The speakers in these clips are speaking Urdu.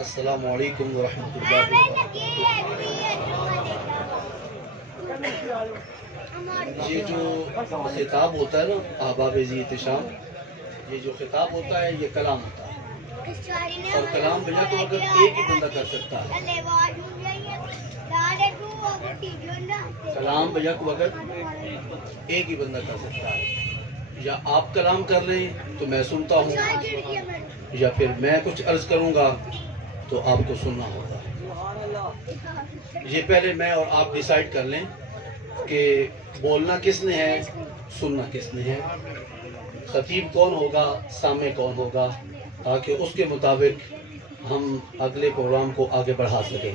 السلام علیکم ورحمۃ اللہ وبرکاتہ۔ یہ جو خطاب ہوتا ہے نا احباب ذی احتشام، یہ جو خطاب ہوتا ہے یہ کلام ہوتا ہے، اور کلام بنا تو اگر ایک ہی بندہ کر سکتا ہے، کلام بجا کو اگر ایک ہی بندہ کر سکتا ہے، یا آپ کلام کر رہے ہیں تو میں سنتا ہوں، یا پھر میں کچھ عرض کروں گا تو آپ کو سننا ہوگا۔ یہ پہلے میں اور آپ ڈیسائیڈ کر لیں کہ بولنا کس نے ہے، سننا کس نے ہے، خطیب کون ہوگا، سامع کون ہوگا، تاکہ اس کے مطابق ہم اگلے پروگرام کو آگے بڑھا سکیں۔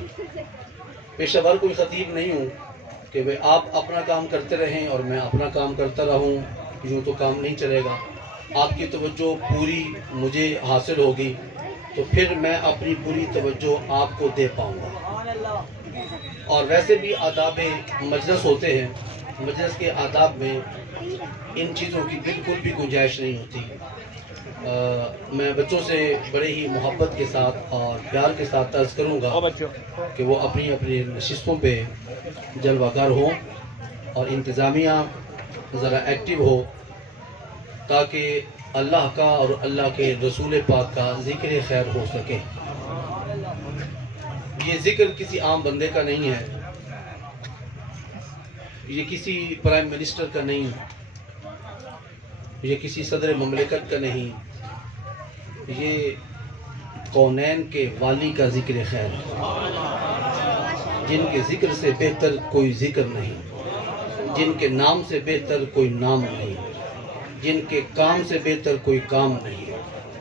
پیشہ ور کوئی خطیب نہیں ہوں کہ وہ آپ اپنا کام کرتے رہیں اور میں اپنا کام کرتا رہوں، یوں تو کام نہیں چلے گا۔ آپ کی توجہ پوری مجھے حاصل ہوگی تو پھر میں اپنی پوری توجہ آپ کو دے پاؤں گا۔ اور ویسے بھی آداب مجلس ہوتے ہیں، مجلس کے آداب میں ان چیزوں کی بالکل بھی گنجائش نہیں ہوتی۔ میں بچوں سے بڑے ہی محبت کے ساتھ اور پیار کے ساتھ عرض کروں گا کہ وہ اپنی اپنی نشستوں پہ جلوہ گر ہوں اور انتظامیہ ذرا ایکٹیو ہو، تاکہ اللہ کا اور اللہ کے رسول پاک کا ذکر خیر ہو سکے۔ یہ ذکر کسی عام بندے کا نہیں ہے، یہ کسی پرائم منسٹر کا نہیں، یہ کسی صدر مملکت کا نہیں، یہ کونین کے والی کا ذکر خیر ہے، جن کے ذکر سے بہتر کوئی ذکر نہیں، جن کے نام سے بہتر کوئی نام نہیں، جن کے کام سے بہتر کوئی کام نہیں،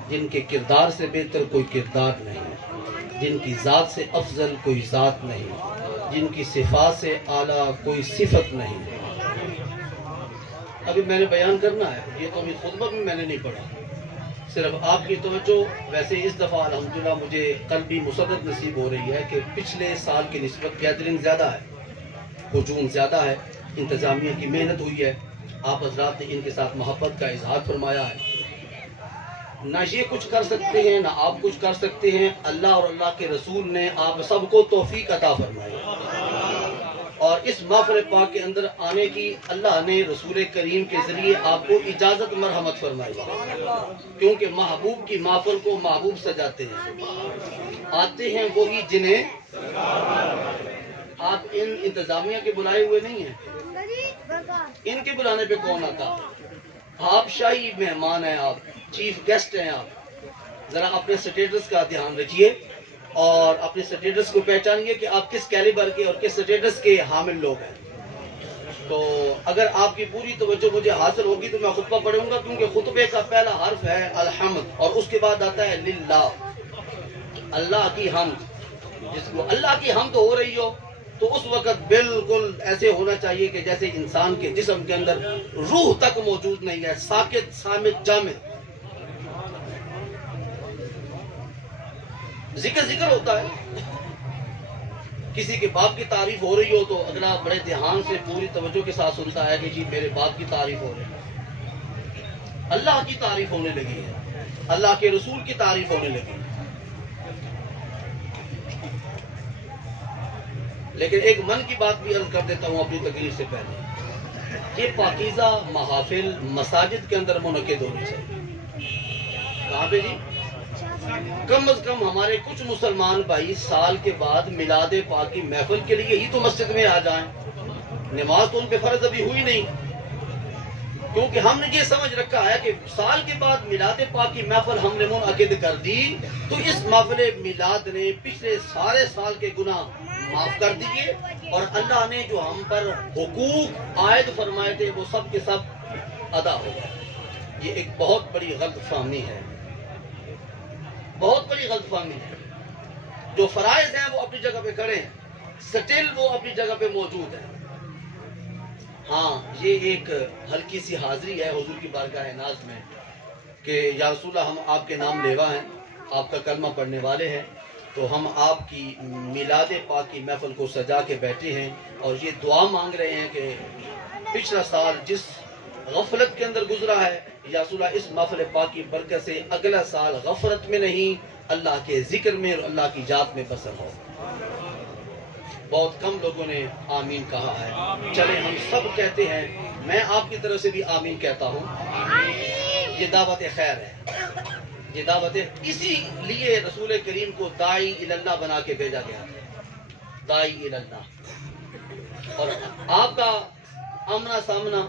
جن کے کردار سے بہتر کوئی کردار نہیں، جن کی ذات سے افضل کوئی ذات نہیں، جن کی صفات سے اعلیٰ کوئی صفت نہیں۔ ابھی میں نے بیان کرنا ہے، یہ تو ابھی خطبہ بھی میں نے نہیں پڑھا، صرف آپ کی توجہ۔ ویسے اس دفعہ الحمدللہ مجھے قلبی مسرت نصیب ہو رہی ہے کہ پچھلے سال کی نسبت گیدرنگ زیادہ ہے، ہجوم زیادہ ہے، انتظامیہ کی محنت ہوئی ہے، آپ حضرات نے ان کے ساتھ محبت کا اظہار فرمایا ہے۔ نہ یہ کچھ کر سکتے ہیں نہ آپ کچھ کر سکتے ہیں، اللہ اور اللہ کے رسول نے آپ سب کو توفیق عطا فرمائی، اور اس محفل پاک کے اندر آنے کی اللہ نے رسول کریم کے ذریعے آپ کو اجازت مرحمت فرمائی، کیونکہ محبوب کی محفل کو محبوب سجاتے ہیں، آتے ہیں وہی جنہیں آپ ان انتظامیہ کے بلائے ہوئے نہیں ہیں، ان کے بلانے پہ کون آتا؟ آپ شاہی مہمان ہیں، آپ چیف گیسٹ ہیں، آپ ذرا اپنے سٹیٹس کا دھیان رکھیے اور اپنے سٹیٹس کو پہچانیے کہ آپ کس کیلیبر کے اور کس سٹیٹس کے حامل لوگ ہیں۔ تو اگر آپ کی پوری توجہ مجھے حاصل ہوگی تو میں خطبہ پڑھوں گا، کیونکہ خطبے کا پہلا حرف ہے الحمد، اور اس کے بعد آتا ہے للہ، اللہ کی حمد۔ جس کو اللہ کی حمد ہو رہی ہو تو اس وقت بالکل ایسے ہونا چاہیے کہ جیسے انسان کے جسم کے اندر روح تک موجود نہیں ہے، ساکت صامت جامد۔ ذکر ہوتا ہے، کسی کے باپ کی تعریف ہو رہی ہو تو اگلا بڑے دھیان سے پوری توجہ کے ساتھ سنتا ہے کہ جی میرے باپ کی تعریف ہو رہی ہے، اللہ کی تعریف ہونے لگی ہے، اللہ کے رسول کی تعریف ہونے لگی ہے۔ لیکن ایک من کی بات بھی عرض کر دیتا ہوں اپنی تقریر سے پہلے، یہ پاکیزہ محافل مساجد کے اندر منعقد ہونی چاہیے۔ کہاں پہ جی؟ کم از کم ہمارے کچھ مسلمان بھائی سال کے بعد میلاد پاک کی محفل کے لیے ہی تو مسجد میں آ جائیں، نماز تو ان پہ فرض ابھی ہوئی نہیں، کیونکہ ہم نے یہ سمجھ رکھا ہے کہ سال کے بعد میلاد پاک کی محفل ہم نے منعقد کر دی تو اس محفل میلاد نے پچھلے سارے سال کے گناہ معاف کر دیے، اور اللہ نے جو ہم پر حقوق عائد فرمائے تھے وہ سب کے سب ادا ہو گئے۔ یہ ایک بہت بڑی غلط فہمی ہے، بہت بڑی غلط فہمی ہے۔ جو فرائض ہیں وہ اپنی جگہ پہ کھڑے ہیں، سٹل وہ اپنی جگہ پہ موجود ہیں۔ ہاں یہ ایک ہلکی سی حاضری ہے حضور کی بارگاہ ناز میں کہ یا رسول اللہ ہم آپ کے نام لیوا ہیں، آپ کا کلمہ پڑھنے والے ہیں، تو ہم آپ کی میلاد پاک کی محفل کو سجا کے بیٹھے ہیں اور یہ دعا مانگ رہے ہیں کہ پچھلا سال جس غفلت کے اندر گزرا ہے یا رسول اللہ اس محفل پاک کی برکت سے اگلا سال غفرت میں نہیں اللہ کے ذکر میں اور اللہ کی ذات میں بسر ہو۔ بہت کم لوگوں نے آمین کہا ہے، چلیں ہم سب کہتے ہیں، میں آپ کی طرف سے بھی آمین کہتا ہوں۔ یہ دعوت خیر ہے، یہ دعوت، اسی لیے رسول کریم کو داعی اللہ بنا کے بھیجا گیا، داعی اللہ۔ اور آپ کا آمنا سامنا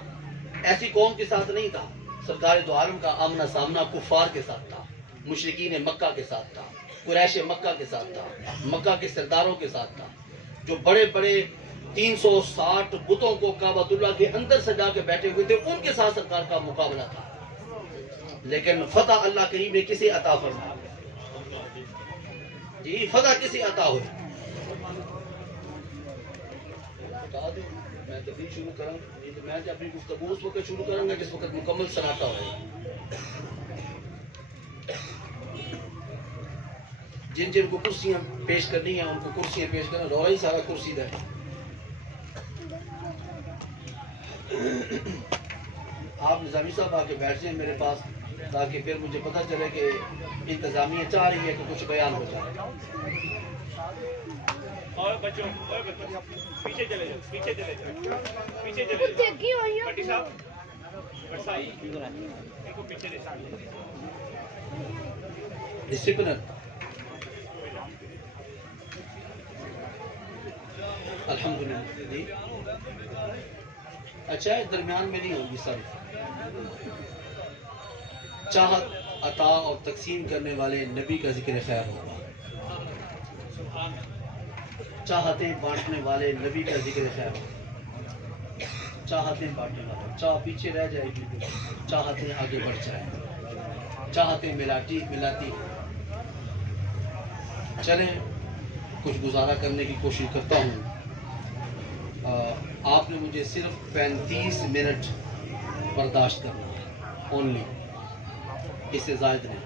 ایسی قوم کے ساتھ نہیں تھا، سرکار دو عالم کا آمنا سامنا کفار کے ساتھ تھا، مشرکین مکہ کے ساتھ تھا، قریش مکہ کے ساتھ تھا، مکہ کے سرداروں کے ساتھ تھا، جو بڑے بڑے 360 بتوں کو کعبۃ اللہ کے اندر سجا کے بیٹھے ہوئے تھے، ان کے ساتھ سرکار کا مقابلہ تھا۔ لیکن فتح اللہ کریم نے کسے عطا فرمایا؟ جی فتح کسے عطا ہوئی؟ بتا دوں، میں تبھی شروع کروں، میں اپنی گفتگو اس وقت شروع کروں گا جس وقت مکمل سناٹا ہوئے۔ جن جن کو کرسیاں پیش کرنی ہیں ان کو کرسیاں پیش کرنا، رولا ہی سارا کرسی دا ہے۔ آپ نظامی صاحب آ کے بیٹھ جائیں میرے پاس، تاکہ پھر مجھے پتہ چلے کہ انتظامیہ چاہ رہی ہے کہ کچھ بیان ہو جائے۔ اور بچوں پیچھے چلے جاؤ، پیچھے چلے جاؤ، پیچھے چلے جاؤ، بٹی صاحب برسائی ان کو پیچھے لے جاؤ۔ ڈسپلن الحمدللہ جی اچھا ہے، درمیان میں نہیں ہوگی سر۔ چاہت عطا اور تقسیم کرنے والے نبی کا ذکر خیر ہوگا، چاہتیں بانٹنے والے نبی کا ذکر خیر ہوگا، چاہتیں بانٹنے والے، چاہ پیچھے رہ جائے گی، چاہتیں آگے بڑھ جائیں، چاہتیں ملاتی چلیں کچھ گزارا کرنے کی کوشش کرتا ہوں۔ آپ نے مجھے صرف 35 منٹ برداشت کرنا ہے، اونلی، اس سے زائد نہیں۔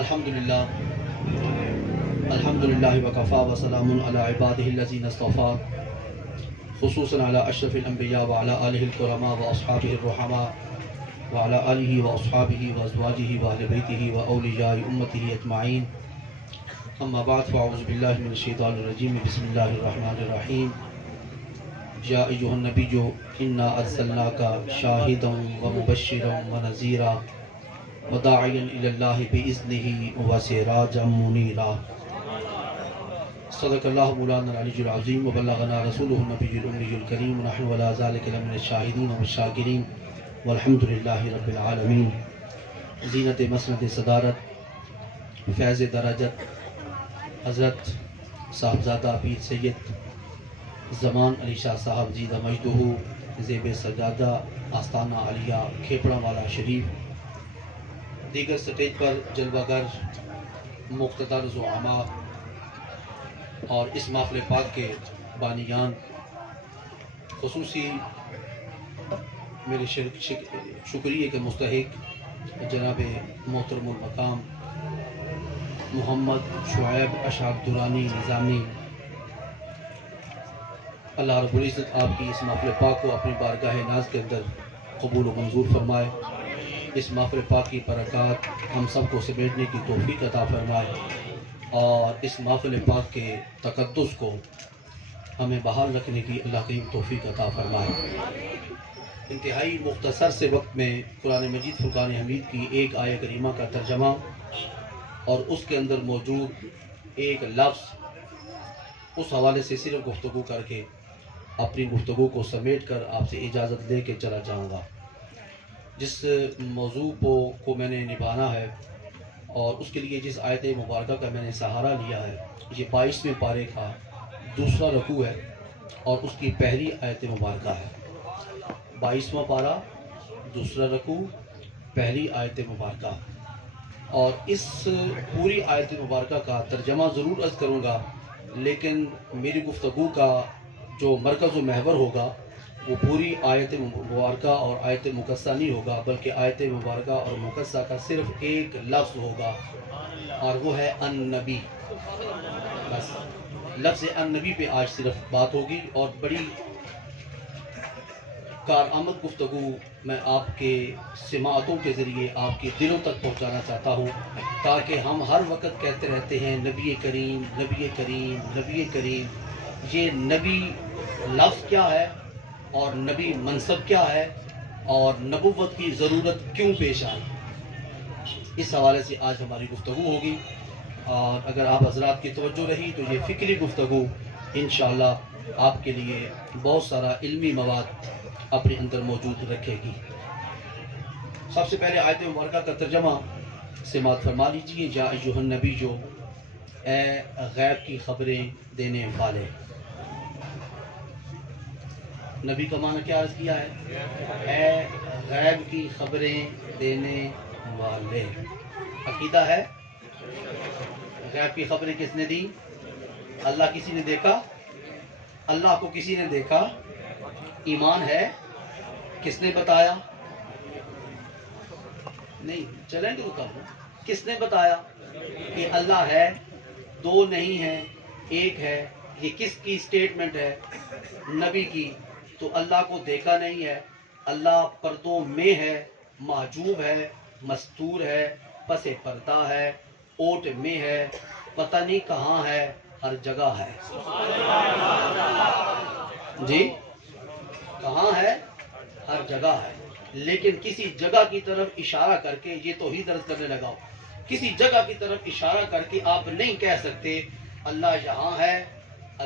الحمدللہ الحمدللہ وکفا وسلام علی عبادہ الذین اصطفیٰ، خصوصاً علی اشرف الانبیاء وعلی آلہ الکرماء واصحابہ الرحماء وعلی آلہ واصحابہ وازواجہ واہل بیتہ واولیاء امتہ اجمعین، اما بعد فاعوذ باللہ من الشیطان الرجیم، بسم اللہ الرحمن الرحیم۔ یا ایھا النبی انا ارسلناک شاہدا ومبشرا ونذیرا وداعیا الی اللہ باذنہ وسراجا منیرا۔ صدق اللہ مولانا العلی العظیم وبلغنا رسولہ النبی الأمی الکریم، ونحن علی ذلک لمن الشاہدین والشاکرین والحمد للہ رب العالمین۔ زینت مسند صدارت، فیض درجت حضرت صاحبزادہ پیر سید زمان علی شاہ صاحب زیدہ مجدہ زیب سجادہ آستانہ علیہ کھیپڑا والا شریف، دیگر سٹیج پر جلوہ گر مقتدر زعماء اور اس محفل پاک کے بانیان، خصوصی میرے شکریہ کے مستحق جناب محترم المقام محمد شعیب اشعب درانی نظامی، اللہ رب العزت آپ کی اس محفل پاک کو اپنی بارگاہ ناز کے اندر قبول و منظور فرمائے، اس محفل پاک کی برکات ہم سب کو سمیٹنے کی توفیق عطا فرمائے، اور اس محفل پاک کے تقدس کو ہمیں بحال رکھنے کی اللہ کریم توفیق عطا فرمائے۔ انتہائی مختصر سے وقت میں قرآن مجید فرقان حمید کی ایک آیہ کریمہ کا ترجمہ اور اس کے اندر موجود ایک لفظ، اس حوالے سے صرف گفتگو کر کے اپنی گفتگو کو سمیٹ کر آپ سے اجازت لے کے چلا جاؤں گا۔ جس موضوع کو میں نے نبھانا ہے اور اس کے لیے جس آیت مبارکہ کا میں نے سہارا لیا ہے، یہ 22ویں پارے کا دوسرا رکوع ہے اور اس کی پہلی آیت مبارکہ ہے۔ 22واں پارہ، دوسرا رکوع، پہلی آیت مبارکہ، اور اس پوری آیت مبارکہ کا ترجمہ ضرور عرض کروں گا، لیکن میری گفتگو کا جو مرکز و محور ہوگا وہ پوری آیت مبارکہ اور آیت مقدسہ نہیں ہوگا، بلکہ آیت مبارکہ اور مقدسہ کا صرف ایک لفظ ہوگا، اور وہ ہے النبی۔ بس لفظ النبی پہ آج صرف بات ہوگی، اور بڑی کارآمد گفتگو میں آپ کے سماعتوں کے ذریعے آپ کے دلوں تک پہنچانا چاہتا ہوں، تاکہ ہم ہر وقت کہتے رہتے ہیں نبی کریم نبی کریم نبی کریم. یہ نبی لفظ کیا ہے اور نبی منصب کیا ہے اور نبوت کی ضرورت کیوں پیش آئی، اس حوالے سے آج ہماری گفتگو ہوگی. اور اگر آپ حضرات کی توجہ رہی تو یہ فکری گفتگو انشاءاللہ آپ کے لیے بہت سارا علمی مواد اپنے اندر موجود رکھے گی. سب سے پہلے آیت مبارکہ کا ترجمہ سماعت فرما لیجیے. یا ایھا النبی، جو اے غیب کی خبریں دینے والے. نبی کا معنی کیا عرض کیا ہے؟ اے غیب کی خبریں دینے والے. عقیدہ ہے غیب کی خبریں کس نے دی؟ اللہ. کسی نے دیکھا؟ اللہ کو کسی نے دیکھا؟ ایمان ہے؟ کس نے بتایا؟ نہیں چلیں گے رکا ہوں. کس نے بتایا کہ اللہ ہے، دو نہیں ہے ایک ہے؟ یہ کس کی سٹیٹمنٹ ہے؟ نبی کی. تو اللہ کو دیکھا نہیں ہے، اللہ پردوں میں ہے، محجوب ہے، مستور ہے، پس پردہ ہے، اوٹ میں ہے، پتہ نہیں کہاں ہے، ہر جگہ ہے. جی کہاں ہے؟ ہر جگہ ہے. لیکن کسی جگہ کی طرف اشارہ کر کے، یہ توحید درج کرنے لگا ہو، کسی جگہ کی طرف اشارہ کر کے آپ نہیں کہہ سکتے اللہ یہاں ہے،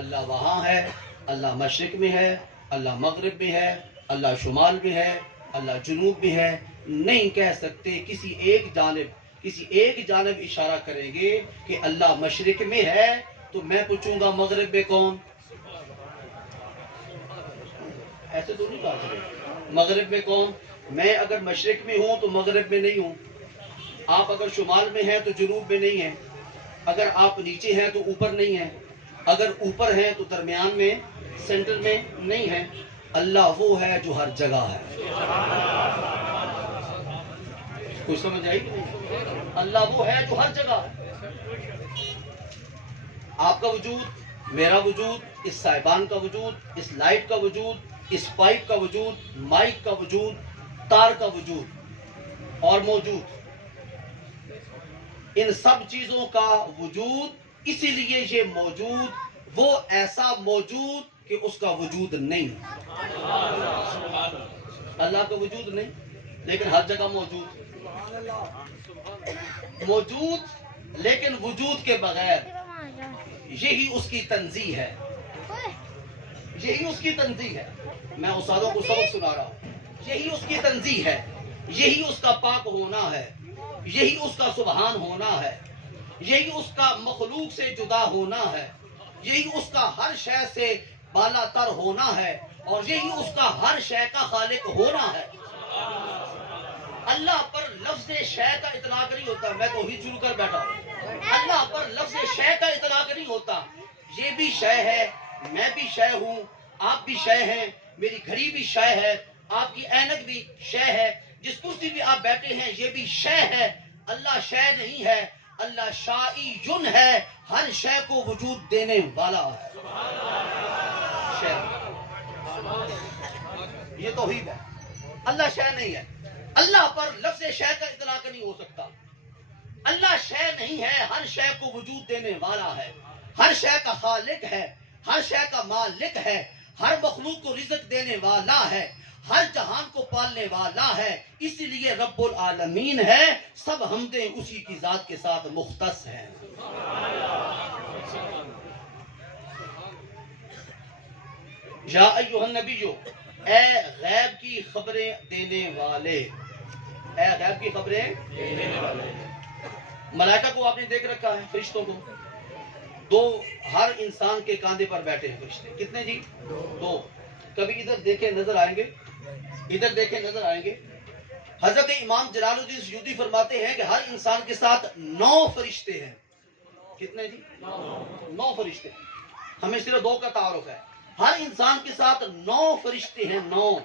اللہ وہاں ہے، اللہ مشرق میں ہے، اللہ مغرب میں ہے، اللہ شمال میں ہے، اللہ جنوب میں ہے. نہیں کہہ سکتے. کسی ایک جانب اشارہ کریں گے کہ اللہ مشرق میں ہے تو میں پوچھوں گا مغرب میں کون؟ ایسے تو نہیں کہا کرے. مغرب میں کون؟ میں اگر مشرق میں ہوں تو مغرب میں نہیں ہوں. آپ اگر شمال میں ہیں تو جنوب میں نہیں ہیں. اگر آپ نیچے ہیں تو اوپر نہیں ہیں. اگر اوپر ہیں تو درمیان میں، سینٹر میں نہیں ہیں. اللہ وہ ہے جو ہر جگہ ہے. کچھ سمجھ آئی کہ نہیں؟ اللہ وہ ہے جو ہر جگہ ہے. آپ کا وجود، میرا وجود، اس صاحبان کا وجود، اس لائٹ کا وجود، اس پائپ کا وجود، مائک کا وجود، تار کا وجود اور موجود، ان سب چیزوں کا وجود. اسی لیے یہ موجود وہ ایسا موجود کہ اس کا وجود نہیں. اللہ کا وجود نہیں لیکن ہر جگہ موجود. موجود لیکن وجود کے بغیر. یہی اس کی تنزیہ ہے. یہی اس کی تنزیہ ہے. میں استادوں کو سبق سنا رہا ہوں. یہی اس کی تنزیہ ہے. یہی اس کا پاک ہونا ہے. یہی اس کا سبحان ہونا ہے. یہی اس کا مخلوق سے جدا ہونا ہے. یہی اس کا ہر شے سے بالا تر ہونا ہے. اور یہی اس کا ہر شے کا خالق ہونا ہے. اللہ پر لفظ شے کا اطلاق نہیں ہوتا. میں تو ہی شروع کر بیٹھا ہوں. اللہ پر لفظ شے کا اطلاق نہیں ہوتا. یہ بھی شے ہے، میں بھی شے ہوں، آپ بھی شے ہیں، میری گھڑی بھی شے ہے، آپ کی اینک بھی شے ہے، جس کرسی بھی آپ بیٹھے ہیں یہ بھی شے ہے. اللہ شے نہیں ہے، اللہ شائعٌ ہے، ہر شے کو وجود دینے والا ہے. شے یہ توحید ہے. اللہ شے نہیں ہے. اللہ پر لفظ شے کا اطلاق نہیں ہو سکتا. اللہ شے نہیں ہے، ہر شے کو وجود دینے والا ہے، ہر شے کا خالق ہے، ہر شے کا مالک ہے، ہر مخلوق کو رزق دینے والا ہے، ہر جہان کو پالنے والا ہے. اسی لیے رب العالمین ہے. سب حمدیں اسی کی ذات کے ساتھ مختص ہیں. یا ایھا النبی، اے غیب کی خبریں دینے والے. اے غیب کی خبریں دینے والے. ملائکہ کو آپ نے دیکھ رکھا ہے، فرشتوں کو. دو ہر انسان کے کاندھے پر بیٹھے ہیں فرشتے. کتنے جی؟ دو. کبھی ادھر دیکھیں نظر آئیں گے، ادھر دیکھیں نظر آئیں گے. حضرت امام جلال الدین سیوطی فرماتے ہیں کہ ہر انسان کے ساتھ 9 فرشتے ہیں. کتنے جی؟ 9 فرشتے. ہمیں صرف 2 کا تعارف ہے. ہر انسان کے ساتھ 9 فرشتے ہیں. 9.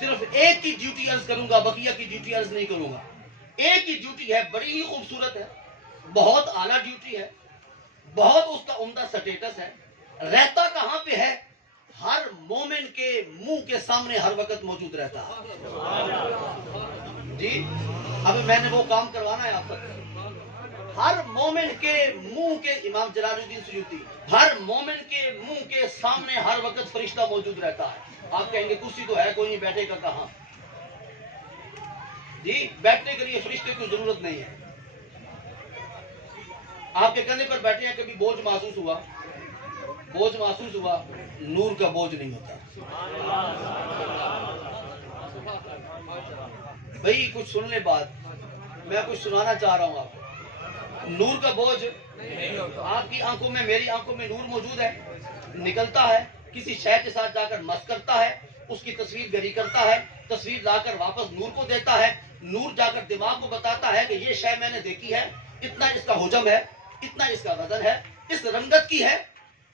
صرف ایک کی ڈیوٹی عرض کروں گا، بقیہ کی ڈیوٹی عرض نہیں کروں گا. ایک کی ڈیوٹی ہے، بڑی ہی خوبصورت ہے، بہت اعلیٰ ڈیوٹی ہے، بہت اس کا عمدہ سٹیٹس ہے. رہتا کہاں پہ ہے؟ ہر مومن کے منہ کے سامنے ہر وقت موجود رہتا ہے. جی اب میں نے وہ کام کروانا ہے آپ تک. ہر مومن کے منہ کے امام جلال الدین سیوطی ہر مومن کے منہ کے سامنے ہر وقت فرشتہ موجود رہتا ہے. آپ کہیں گے کرسی تو ہے کوئی نہیں, بیٹھے گا کہاں؟ جی بیٹھنے کے لیے فرشتے کی ضرورت نہیں ہے. آپ کے کندھے پر بیٹھے ہیں, کبھی بوجھ محسوس ہوا؟ بوجھ محسوس ہوا؟ نور کا بوجھ نہیں ہوتا. بھئی کچھ سن لے بات, میں کچھ سنانا چاہ رہا ہوں آپ کو. نور کا بوجھ آپ کی آنکھوں میں, میری آنکھوں میں نور موجود ہے, نکلتا ہے, کسی شے کے ساتھ جا کر مس کرتا ہے, اس کی تصویر گری کرتا ہے, تصویر لا کر واپس نور کو دیتا ہے, نور جا کر دماغ کو بتاتا ہے کہ یہ شے میں نے دیکھی ہے, اتنا اس کا حجم ہے, اتنا اس کا وزن ہے, اس رنگت کی ہے.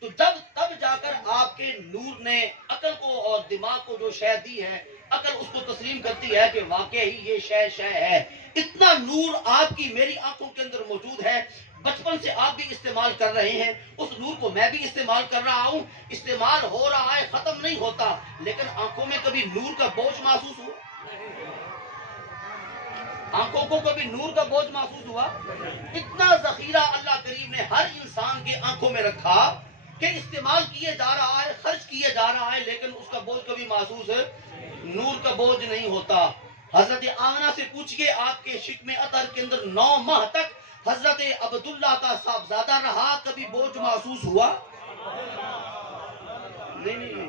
تو تب جا کر آپ کے نور نے عقل کو اور دماغ کو جو شے دی ہے, عقل اس کو تسلیم کرتی ہے کہ واقعی یہ شے ہے. اتنا نور آپ کی میری آنکھوں کے اندر موجود ہے. بچپن سے آپ بھی استعمال کر رہے ہیں, اس نور کو میں بھی استعمال کر رہا ہوں. استعمال ہو رہا ہے, ختم نہیں ہوتا, لیکن آنکھوں میں کبھی نور کا بوجھ محسوس ہوا؟ آنکھوں کو کبھی نور کا بوجھ محسوس ہوا؟ اتنا ذخیرہ اللہ کریم نے ہر انسان کے آنکھوں میں رکھا کہ استعمال کیے جا رہا ہے, خرچ کیے جا رہا ہے, لیکن اس کا بوجھ کبھی محسوس ہے, نور کا بوجھ نہیں ہوتا. حضرت آمنہ سے پوچھئے, آپ کے شکم اطہر کے اندر 9 ماہ تک حضرت عبداللہ کا صاحبزادہ رہا, کبھی بوجھ محسوس ہوا؟ نہیں,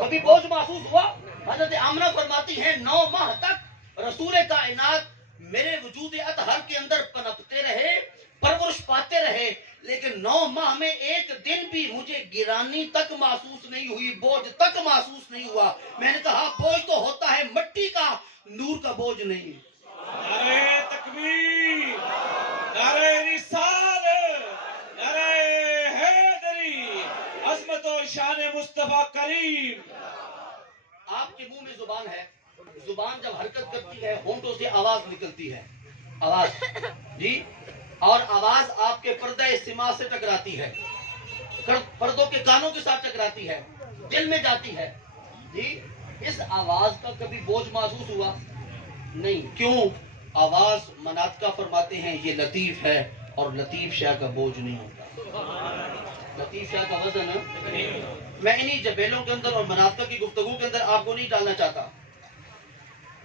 کبھی بوجھ محسوس ہوا؟ حضرت آمنہ فرماتی ہیں 9 ماہ تک رسول کائنات میرے وجود اطہر کے اندر پنپتے رہے, پرورش پاتے رہے, لیکن 9 ماہ میں ایک دن بھی مجھے گرانی تک محسوس نہیں ہوئی, بوجھ تک محسوس نہیں ہوا. میں نے کہا بوجھ تو ہوتا ہے مٹی کا, نور کا بوجھ نہیں. نعرہ تکبیر, نعرہ رسالت, نعرہ حیدری, عظمت و شان مصطفیٰ کریم. آپ کے منہ میں زبان ہے, زبان جب حرکت کرتی ہے ہونٹوں سے آواز نکلتی ہے, آواز جی, اور آواز آپ کے پردہ سما سے ٹکراتی ہے, پردوں کے کانوں کے ساتھ ٹکراتی ہے, دل میں جاتی ہے. جی اس آواز کا کبھی بوجھ محسوس ہوا؟ نہیں. کیوں؟ آواز مناطقہ فرماتے ہیں یہ لطیف ہے, اور لطیف شے کا بوجھ نہیں ہوتا, لطیف شے کا وزن. میں انہی جبیلوں کے اندر اور مناطقہ کی گفتگو کے اندر آپ کو نہیں ڈالنا چاہتا,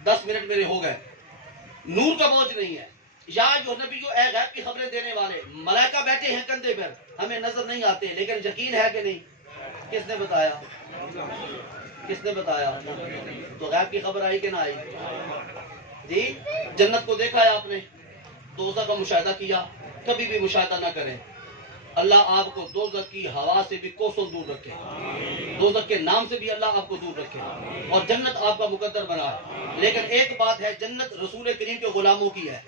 10 منٹ میرے ہو گئے. نور کا بوجھ نہیں ہے. یا جو نبیو اے غیب کی خبریں دینے والے, ملائکہ بیٹھے ہیں کندھے پر, ہمیں نظر نہیں آتے, لیکن یقین ہے کہ نہیں؟ کس نے بتایا؟ کس نے بتایا؟ تو غیب کی خبر آئی کہ نہ آئی؟ جی جنت کو دیکھا ہے آپ نے, دوزخ کا مشاہدہ کیا؟ کبھی بھی مشاہدہ نہ کریں. اللہ آپ کو دوزخ کی ہوا سے بھی کوسوں دور رکھے, دوزخ کے نام سے بھی اللہ آپ کو دور رکھے, اور جنت آپ کا مقدر بنائے. لیکن ایک بات ہے, جنت رسول کریم کے غلاموں کی ہے.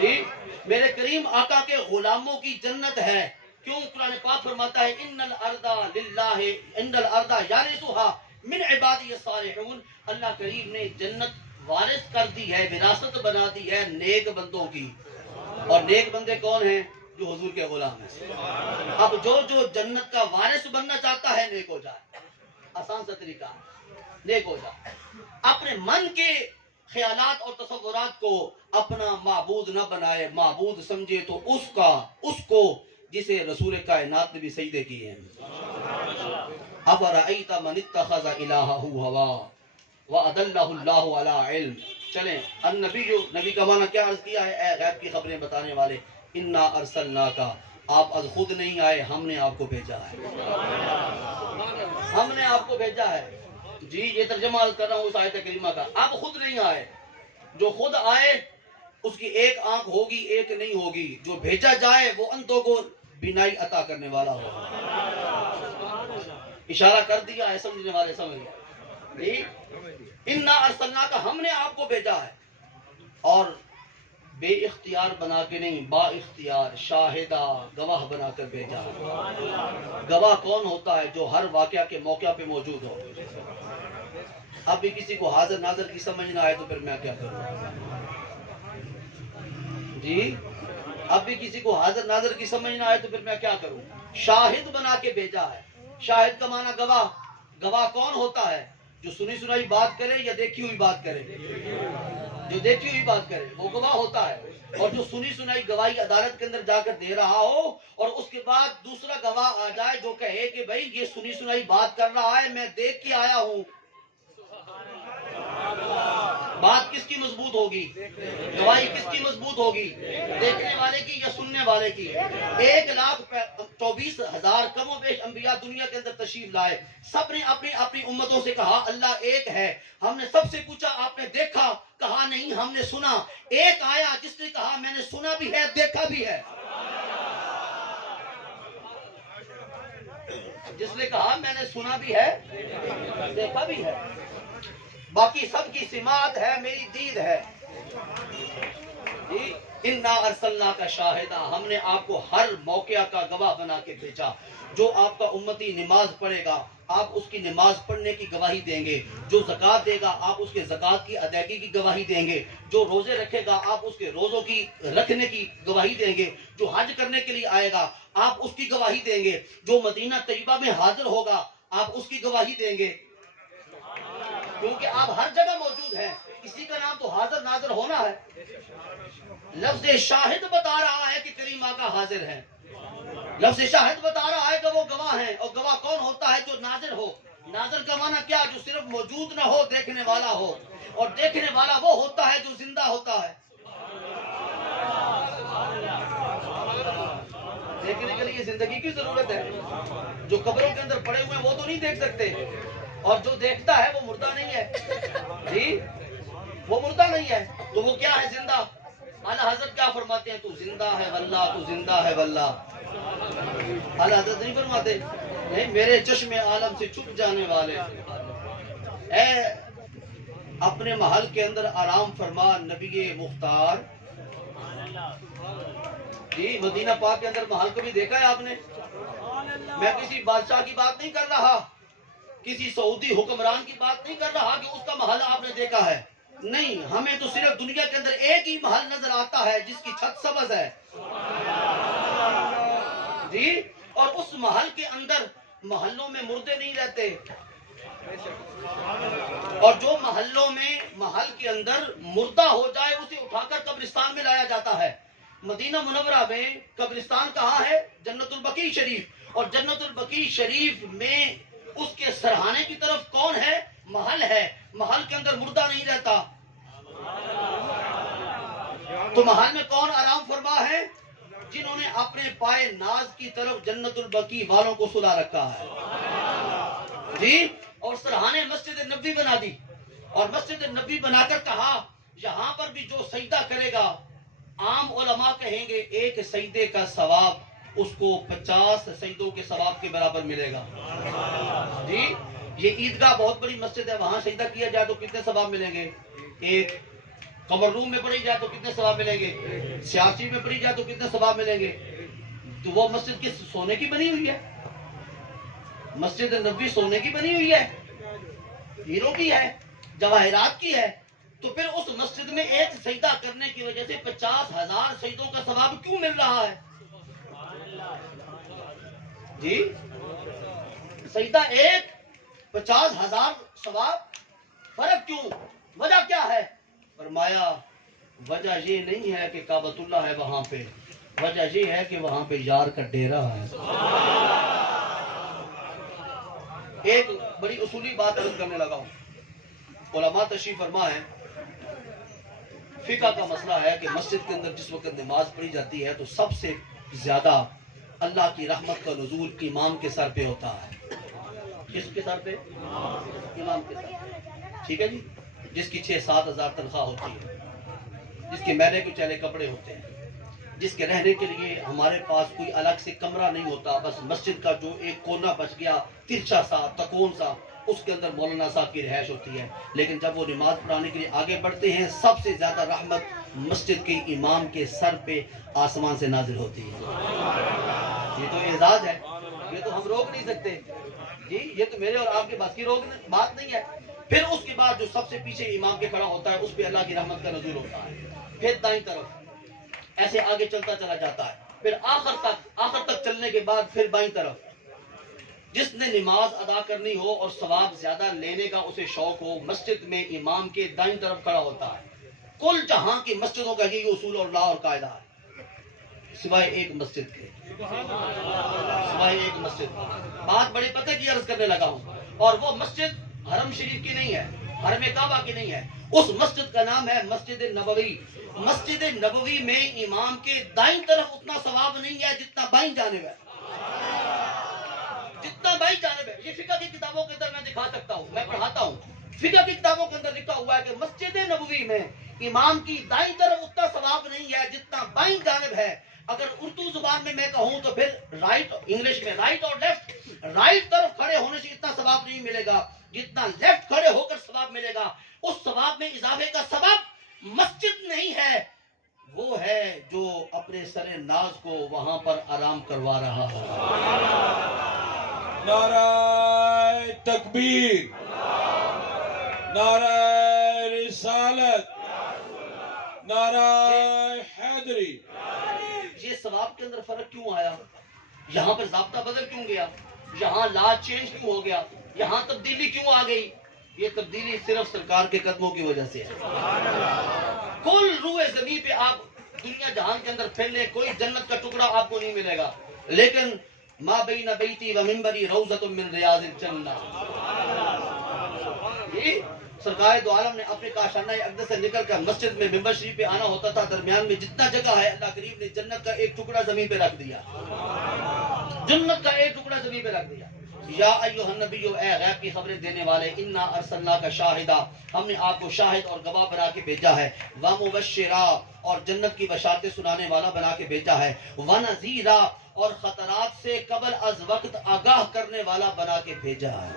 جی میرے کریم آقا کے غلاموں کی جنت ہے. کیوں؟ قرآن پاک فرماتا ہے ان الارض للہ, ان الارض یارثها من عبادی الصالحون. اللہ کریم نے جنت وارث کر دی ہے, وراثت بنا دی ہے نیک بندوں کی. اور نیک بندے کون ہیں؟ جو حضور کے غلام ہیں. اب جو جنت کا وارث بننا چاہتا ہے نیک ہو جائے, آسان سا طریقہ, نیک ہو جائے. اپنے من کے خیالات اور تصورات کو اپنا معبود نہ بنائے, معبود سمجھے تو اس کو جسے رسول کائنات نے بھی سجدے کیے ہیں. افرأیت من اتخذ الہہ ہوا وَأَضَلَّهُ اللَّهُ عَلَىٰ عِلْمٍ. چلیں, نبی کا معنی کیا عرض کیا ہے؟ اے غیب کی خبریں بتانے والے, اِنَّا أَرْسَلْنَاكَ, آپ از خود نہیں آئے, ہم نے آپ کو بھیجا ہے, ہم نے آپ کو بھیجا ہے. جی یہ ترجمہ عرض کر رہا ہوں اس آیت کریمہ کا. آپ خود نہیں آئے, جو خود آئے اس کی ایک آنکھ ہوگی, ایک نہیں ہوگی. جو بھیجا جائے وہ اندھوں کو بینائی عطا کرنے والا ہوگا. اشارہ کر دیا ہے, سمجھنے والے سمجھ گئے. اِنَّا أَرْسَلْنَاكَ, ہم نے آپ کو بھیجا ہے, اور بے اختیار بنا کے نہیں, با اختیار شاہدہ گواہ بنا کر بھیجا ہے. گواہ کون ہوتا ہے؟ جو ہر واقعہ کے موقع پہ موجود ہو. اب بھی کسی کو حاضر ناظر کی سمجھ نہ آئے تو پھر میں کیا کروں؟ جی اب بھی کسی کو حاضر ناظر کی سمجھ نہ آئے تو پھر میں کیا کروں؟ شاہد بنا کے بھیجا ہے. شاہد کا معنی گواہ. گواہ کون ہوتا ہے؟ جو سنی سنائی بات کرے یا دیکھی ہوئی بات کرے. جو دیکھی ہوئی بات کرے وہ گواہ ہوتا ہے. اور جو سنی سنائی گواہی عدالت کے اندر جا کر دے رہا ہو اور اس کے بعد دوسرا گواہ آ جائے جو کہے کہ بھائی یہ سنی سنائی بات کر رہا ہے، میں دیکھ کے آیا ہوں، بات کس کی مضبوط ہوگی؟ گواہی کس کی مضبوط ہوگی؟ دیکھنے والے کی یا سننے والے کی؟ 1,24,000 کم و بیش انبیاء دنیا کے اندر تشریف لائے. سب نے اپنی اپنی امتوں سے کہا اللہ ایک ہے. ہم نے سب سے پوچھا آپ نے دیکھا؟ کہا نہیں ہم نے سنا. ایک آیا جس نے کہا میں نے سنا بھی ہے دیکھا بھی ہے. جس نے کہا میں نے سنا بھی ہے دیکھا بھی ہے. باقی سب کی سماعت ہے، میری دید ہے. اِنَّا أَرْسَلْنَاكَ شَاهِدًا، ہم نے آپ کو ہر موقع کا گواہ بنا کے بھیجا. جو آپ کا امتی نماز پڑھے گا آپ اس کی نماز پڑھنے کی گواہی دیں گے. جو زکوٰۃ دے گا آپ اس کے زکوٰۃ کی ادائیگی کی گواہی دیں گے. جو روزے رکھے گا آپ اس کے روزوں کی رکھنے کی گواہی دیں گے. جو حج کرنے کے لیے آئے گا آپ اس کی گواہی دیں گے. جو مدینہ طیبہ میں حاضر ہوگا آپ اس کی گواہی دیں گے، کیونکہ آپ ہر جگہ موجود ہیں. اسی کا نام تو حاضر ناظر ہونا ہے. لفظ شاہد بتا رہا ہے کہ کریم آقا حاضر ہے. لفظ شاہد بتا رہا ہے کہ وہ گواہ ہیں. اور گواہ کون ہوتا ہے؟ جو ناظر ہو. ناظر کا معنی کیا؟ جو صرف موجود نہ ہو، دیکھنے والا ہو. اور دیکھنے والا وہ ہوتا ہے جو زندہ ہوتا ہے. دیکھنے کے لیے زندگی کی ضرورت ہے. جو قبروں کے اندر پڑے ہوئے وہ تو نہیں دیکھ سکتے، اور جو دیکھتا ہے وہ مردہ نہیں ہے. جی وہ مردہ نہیں ہے تو وہ کیا ہے؟ زندہ. اعلیٰ حضرت کیا فرماتے ہیں؟ تو زندہ ہے واللہ، تو زندہ ہے واللہ. اعلیٰ حضرت نہیں فرماتے نہیں میرے چشم عالم سے چھپ جانے والے، اے اپنے محل کے اندر آرام فرما نبی مختار. جی مدینہ پاک کے اندر محل کو بھی دیکھا ہے آپ نے؟ میں کسی بادشاہ کی بات نہیں کر رہا، کسی سعودی حکمران کی بات نہیں کر رہا کہ اس کا محل آپ نے دیکھا ہے. نہیں، ہمیں تو صرف دنیا کے اندر ایک ہی محل نظر آتا ہے جس کی چھت سبز ہے. جی اور اس محل کے اندر محلوں میں مردے نہیں رہتے. اور جو محلوں میں محل کے اندر مردہ ہو جائے اسے اٹھا کر قبرستان میں لایا جاتا ہے. مدینہ منورہ میں قبرستان کہاں ہے؟ جنت البقیع شریف. اور جنت البقیع شریف میں اس کے سرحانے کی طرف کون ہے؟ محل ہے. محل کے اندر مردہ نہیں رہتا. تو محل میں کون آرام فرما ہے؟ جنہوں نے اپنے پائے ناز کی طرف جنت البقیع والوں کو سلا رکھا ہے. جی اور سرحانے مسجد نبی بنا دی. اور مسجد نبی بنا کر کہا یہاں پر بھی جو سجدہ کرے گا، عام علماء کہیں گے ایک سجدے کا ثواب اس کو 50 سجدوں کے ثواب کے برابر ملے گا. جی یہ عیدگاہ بہت بڑی مسجد ہے، وہاں سجدہ کیا جائے تو کتنے ثواب ملیں گے؟ ایک. قمر روم میں پڑھی جائے تو کتنے ثواب ملیں گے؟ سیاسی میں پڑھی جائے تو کتنے ثواب ملیں گے؟ تو وہ مسجد کس سونے کی بنی ہوئی ہے؟ مسجد نبی سونے کی بنی ہوئی ہے، ہیروں کی ہے، جواہرات کی ہے. تو پھر اس مسجد میں ایک سجدہ کرنے کی وجہ سے 50,000 سجدوں کا ثواب کیوں مل رہا ہے؟ جی سجدہ ایک 50,000 ثواب، فرق کیوں؟ وجہ کیا ہے؟ فرمایا وجہ یہ نہیں ہے کہ کعبۃ اللہ ہے وہاں پہ، وجہ یہ ہے کہ وہاں پہ یار کا ڈیرا ہے. ایک بڑی اصولی بات عرض کرنے لگا ہوں. علماء تشریف فرما ہے، فقہ کا مسئلہ ہے کہ مسجد کے اندر جس وقت نماز پڑھی جاتی ہے تو سب سے زیادہ اللہ کی رحمت کا نزول امام کے سر پہ ہوتا ہے. کس کے سر پہ؟ امام کے سر. ٹھیک ہے جی. جس کی 6-7 ہزار تنخواہ ہوتی ہے، جس کے میلے کو چلے کپڑے ہوتے ہیں، جس کے رہنے کے لیے ہمارے پاس کوئی الگ سے کمرہ نہیں ہوتا، بس مسجد کا جو ایک کونا بچ گیا ترچھا سا تکون سا، اس کے اندر مولانا صاحب کی رہائش ہوتی ہے. لیکن جب وہ نماز پڑھانے کے لیے آگے بڑھتے ہیں سب سے زیادہ رحمت مسجد کے امام کے سر پہ آسمان سے نازل ہوتی ہے. یہ تو اعزاز ہے، یہ تو ہم روک نہیں سکتے. جی یہ تو میرے اور آپ کے بس کی بات نہیں ہے. پھر اس کے بعد جو سب سے پیچھے امام کے کھڑا ہوتا ہے اس پہ اللہ کی رحمت کا نزول ہوتا ہے. پھر دائیں طرف ایسے آگے چلتا چلا جاتا ہے. پھر آخر تک چلنے کے بعد پھر بائیں طرف جس نے نماز ادا کرنی ہو اور ثواب زیادہ لینے کا اسے شوق ہو مسجد میں امام کے دائیں طرف کھڑا ہوتا ہے۔ کل جہاں کی مسجدوں کا یہ اصول اور لا اور قاعدہ ہے سوائے ایک مسجد کے، سوائے ایک مسجد۔ بات بڑی پتہ کی عرض کرنے لگا ہوں، اور وہ مسجد حرم شریف کی نہیں ہے، حرم کعبہ کی نہیں ہے، اس مسجد کا نام ہے مسجد نبوی۔ مسجد نبوی میں امام کے دائیں طرف اتنا ثواب نہیں ہے جتنا بائیں جانب ہے، جتنا بائیں جانب ہے۔ یہ فقہ کی کتابوں کے اندر میں دکھا سکتا ہوں، میں پڑھاتا ہوں، فقہ کی کتابوں کے اندر لکھا ہوا ہے کہ مسجد نبوی میں امام کی دائیں طرف اتنا ثواب نہیں ہے جتنا بائیں جانب ہے۔ اگر اردو زبان میں کہوں تو پھر رائٹ، انگلش میں رائٹ اور لیفٹ، رائٹ طرف کھڑے ہونے سے اتنا ثواب نہیں ملے گا جتنا لیفٹ کھڑے ہو کر ثواب ملے گا۔ اس ثواب میں اضافے کا سبب مسجد نہیں ہے، وہ ہے جو اپنے سر ناز کو وہاں پر آرام کروا رہا ہے۔ نعرہ تکبیر، نعرہ رسالت، نعرہ حیدری۔ یہ ثواب کے اندر فرق کیوں آیا؟ یہاں پر ضابطہ بدل کیوں گیا؟ یہاں لا چینج کیوں ہو گیا؟ یہاں تبدیلی کیوں آ گئی؟ یہ تبدیلی صرف سرکار کے قدموں کی وجہ سے ہے۔ کل روئے زمین پہ آپ دنیا جہان کے اندر پھیلے، کوئی جنت کا ٹکڑا آپ کو نہیں ملے گا، لیکن ما بین بیتی و منبری روضۃ من ریاض الجنہ، یہ سرکار دو عالم نے اپنے کاشانہ اقدس سے نکل کر مسجد میں منبر شریف پہ آنا ہوتا تھا، درمیان میں جتنا جگہ ہے اللہ کریم نے جنت کا ایک ٹکڑا زمین پہ رکھ دیا، جنت کا ایک ٹکڑا زمین پہ رکھ دیا۔ یا ایھا النبی، اے غیب کی خبریں دینے والے، انا ارسلناک شاہدا، ہم نے آپ کو شاہد اور گواہ بنا کے بھیجا ہے، ومبشرا، اور جنت کی بشارتیں سنانے والا بنا کے بھیجا ہے، ونذیرا، اور خطرات سے قبل از وقت آگاہ کرنے والا بنا کے بھیجا ہے۔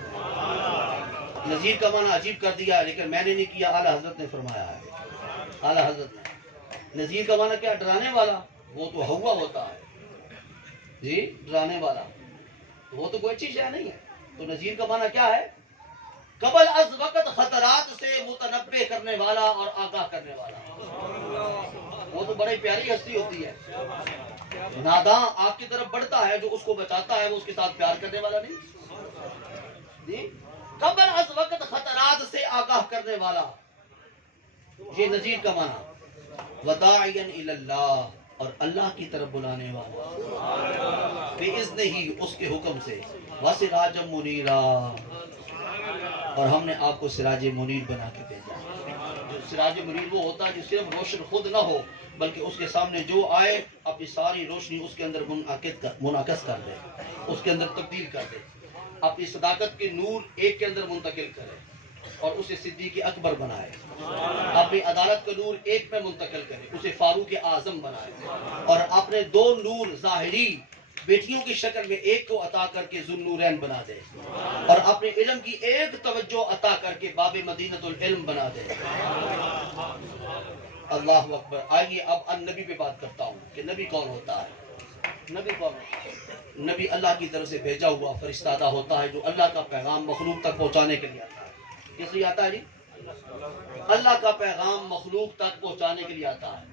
نذیر کا معنی عجیب کر دیا، لیکن میں نے نہیں کیا، اعلیٰ حضرت نے فرمایا ہے، اعلیٰ حضرت نے۔ نذیر کا معنی کیا؟ ڈرانے والا، وہ تو ہوا ہوتا ہے جی، ڈرانے والا، وہ تو کوئی چیز نہیں ہے۔ تو نذیر کا معنی کیا ہے؟ قبل از وقت خطرات سے متنبع کرنے والا اور آگاہ کرنے والا۔ وہ تو بڑی پیاری ہستی ہوتی ہے۔ ناداں آگ کی طرف بڑھتا ہے، جو اس کو بچاتا ہے وہ اس کے ساتھ پیار کرنے والا نہیں جی۔ قبل از وقت خطرات سے آگاہ کرنے والا، یہ نذیر کا معنی۔ وداعیا الی اللہ، اور اللہ کی طرف بلانے والا، بِإِذْنِهِ، اس کے حکم سے، وَسِرَاجًا مُنِيرًا، اور ہم نے آپ کو سراج منیر بنا کے بھیجا۔ جو سراج منیر وہ ہوتا ہے جو صرف روشن خود نہ ہو، بلکہ اس کے سامنے جو آئے اپنی ساری روشنی اس کے اندر منعکس کر دے، اس کے اندر تبدیل کر دے، اپنی صداقت کے نور ایک کے اندر منتقل کرے اور اسے صدیق اکبر بنائے، اپنی عدالت کا نور ایک میں منتقل کرے، اسے فاروق اعظم بنائے، اور اپنے دو نور ظاہری بیٹیوں کی شکل میں ایک کو عطا کر کے ذوالنورین بنا دے، اور اپنے علم کی ایک توجہ عطا کر کے باب مدینۃ العلم بنا دے۔ اللہ اکبر۔ آئیے اب نبی پہ بات کرتا ہوں کہ نبی کون ہوتا ہے۔ نبی کون ہوتا ہے؟ نبی اللہ کی طرف سے بھیجا ہوا فرستادہ ہوتا ہے، جو اللہ کا پیغام مخلوق تک پہنچانے کے لیے آتا ہے۔ کس لیے آتا ہے جی؟ اللہ کا پیغام مخلوق تک پہنچانے کے لیے آتا ہے۔